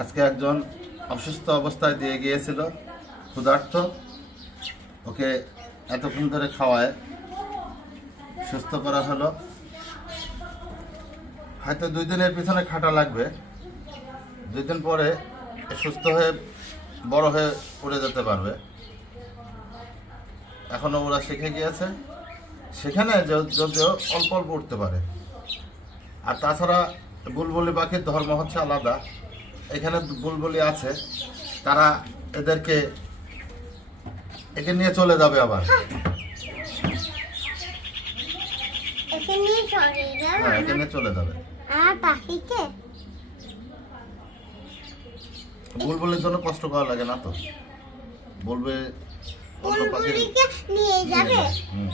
আজকে একজন অসুস্থ অবস্থায় দিয়ে গিয়েছিল, ক্ষুধার্ত। ওকে এতক্ষণ ধরে খাওয়ায়, সুস্থ করা হলো। হয়তো দুই দিনের পিছনে খাটা লাগবে। দুই দিন পরে সুস্থ হয়ে, বড় হয়ে উড়ে যেতে পারবে। এখনও ওরা শিখে গিয়েছে। সেখানে যদিও অল্প অল্প উঠতে পারে। আর তাছাড়া বুলবুলি পাখির ধর্ম হচ্ছে আলাদা। এখানে বুলবুলি আছে তারা এদেরকে একে নিয়ে চলে যাবে আবার। হ্যাঁ। একে নিয়ে চলে যাবে আর বুলবুলির জন্য কষ্ট করা লাগে না তো? বলবে অন্য নিয়ে যাবে হুম।